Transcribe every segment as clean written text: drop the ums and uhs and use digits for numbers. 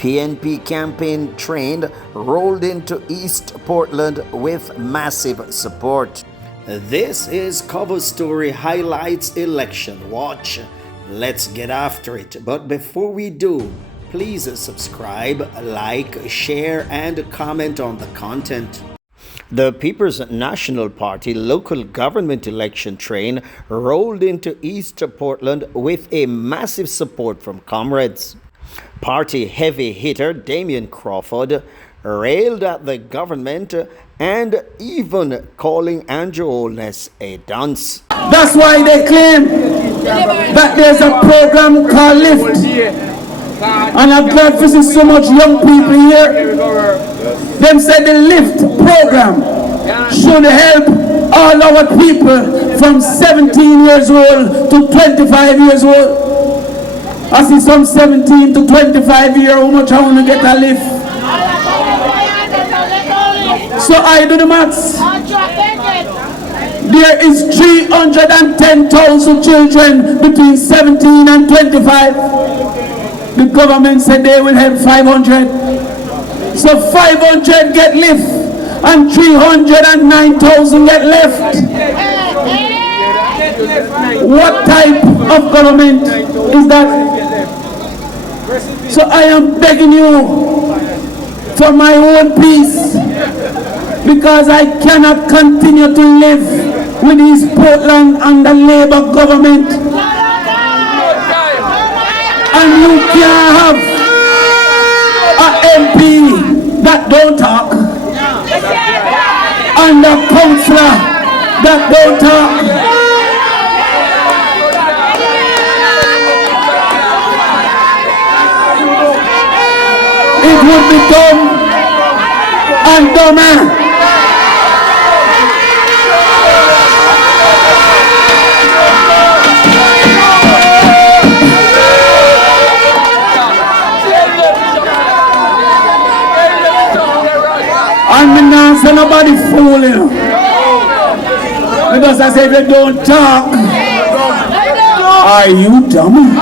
PNP campaign train rolled into East Portland with massive support. This is CoverStory Highlights Election Watch. Let's get after it. But before we do, please subscribe, like, share, and comment on the content. The People's National Party local government election train rolled into East Portland with a massive support from comrades. Party heavy hitter Damion Crawford railed at the government and even calling Andrew Holness a dunce. That's why they claim that there's a program called Lift. And I'm glad to see so much young people here. Them said the Lift program should help all our people from 17 years old to 25 years old. I see some 17 to 25 year how much I want to get a lift. So I do the maths. There is 310,000 children between 17 and 25. The government said they will help 500. So 500 get lift and 309,000 get left. What type of government is that? So I am begging you for my own peace, because I cannot continue to live with East Portland under Labour government. And you can't have an MP that don't talk and a councillor that don't talk. It would be dumb and dumber. And me not say nobody fooling. Because I say they don't talk. Are you dumb?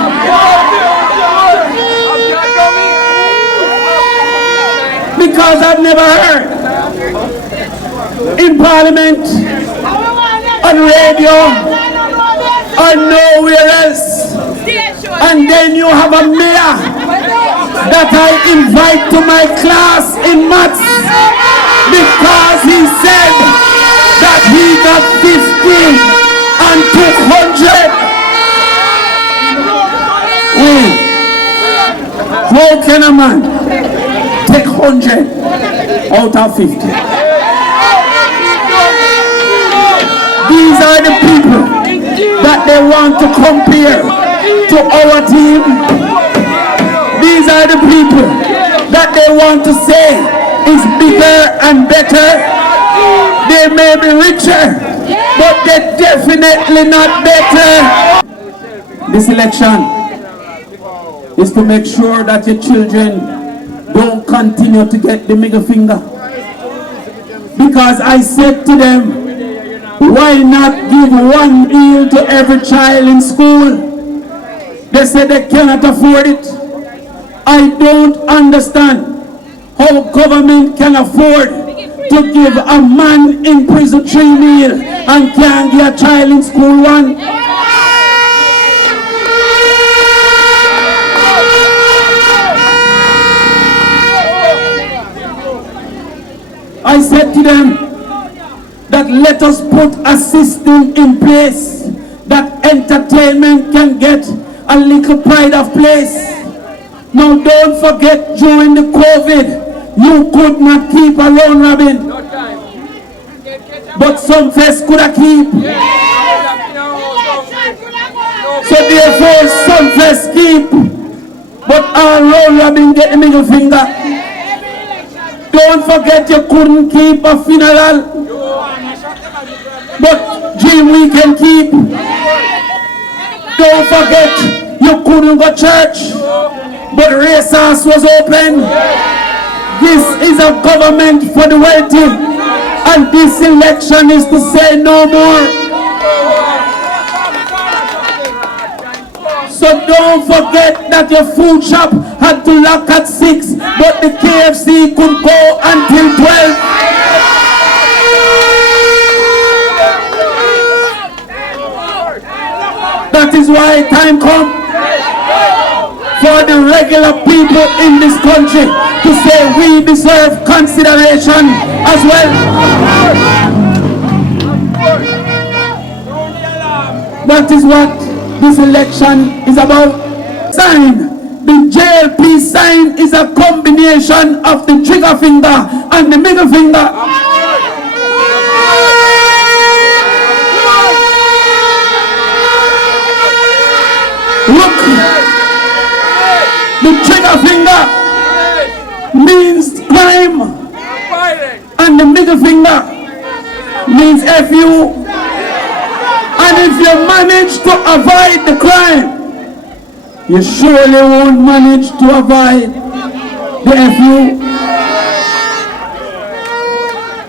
Because I've never heard in Parliament, on radio, or nowhere else. And then you have a mayor that I invite to my class in maths because he said that he got 50 and took 100. How can a man take 100 out of 50? These are the people that they want to compare to our team. These are the people that they want to say is bigger and better. They may be richer, but they're definitely not better. This election is to make sure that your children don't continue to get the middle finger. Because I said to them, why not give one meal to every child in school? They said they cannot afford it. I don't understand how government can afford to give a man in prison 3 meals and can't give a child in school 1. I said to them that let us put a system in place that entertainment can get a little pride of place. Now don't forget, during the COVID, you could not keep a round robin. But some fest could have keep. So therefore some fest keep. But all round robin get the middle finger. Don't forget you couldn't keep a funeral. But dream we can keep. Don't forget you couldn't go church. But racehouse was open. This is a government for the wealthy. And this election is to say no more. So don't forget that your food shop had to lock at 6, but the KFC could go until 12. That is why time comes for the regular people in this country to say we deserve consideration as well. That is what this election is about. Sign. The JLP sign is a combination of the trigger finger and the middle finger. Look, the trigger finger means crime, and the middle finger means FU. And if you manage to avoid the crime, you surely won't manage to avoid the FU.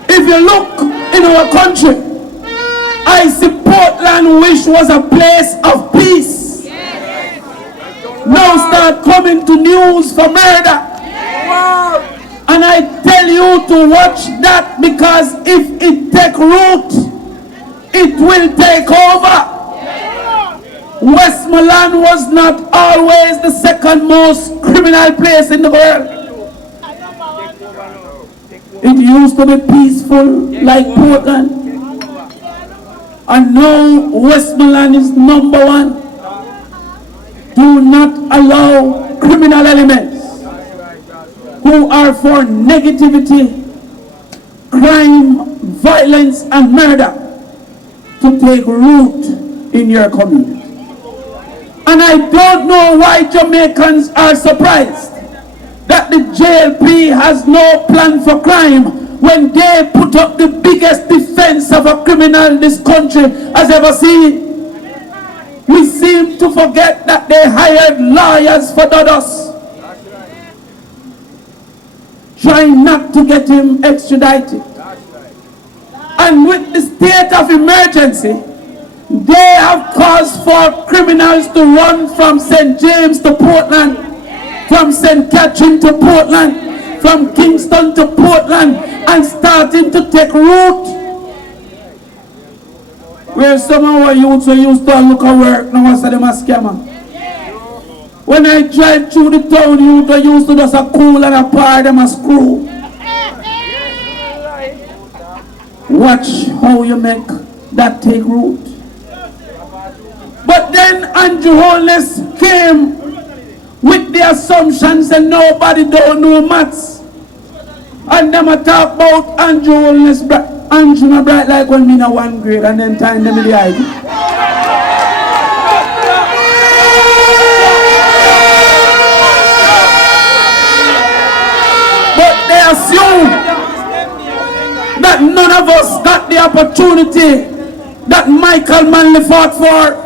If you look in our country, I see Portland wish was a place of peace. Now start coming to news for murder. And I tell you to watch that, because if it take root, it will take over. Westmoreland was not always the second most criminal place in the world. It used to be peaceful like Portland. And now Westmoreland is number one. Do not allow criminal elements who are for negativity, crime, violence, and murder to take root in your community. And I don't know why Jamaicans are surprised that the JLP has no plan for crime when they put up the biggest defense of a criminal this country has ever seen. We seem to forget that they hired lawyers for Dodos, trying not to get him extradited. And with the state of emergency, they have caused for criminals to run from St. James to Portland, from St. Catherine to Portland, from Kingston to Portland, and starting to take root. Where some of our youths who used to look at work, now I say them a scammer. When I drive through the town, youth who used to just a cool and a par, them a screw. Watch how you make that take root. But then Andrew Holness came with the assumptions that nobody don't know maths. And them a talk about Andrew Holness. Anju not bright like when me in a 1 grade, and then time them in the eye. But they assume that none of us got the opportunity that Michael Manley fought for,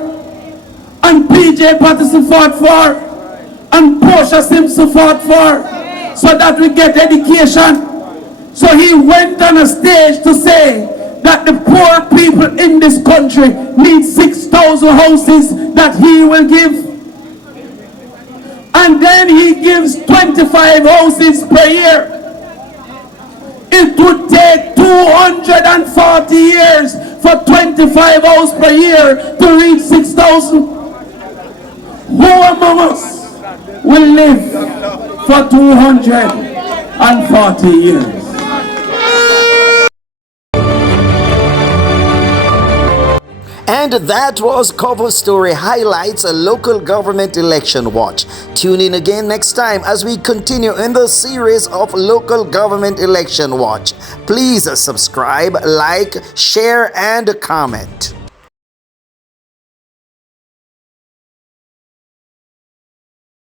and PJ Patterson fought for, and Portia Simpson fought for, so that we get education. So he went on a stage to say that the poor people in this country need 6,000 houses that he will give. And then he gives 25 houses per year. It would take 240 years for 25 houses per year to reach 6,000. Who among us will live for 240 years? And that was CoverStory Highlights, a local government election watch. Tune in again next time as we continue in the series of local government election watch. Please subscribe, like, share, and comment.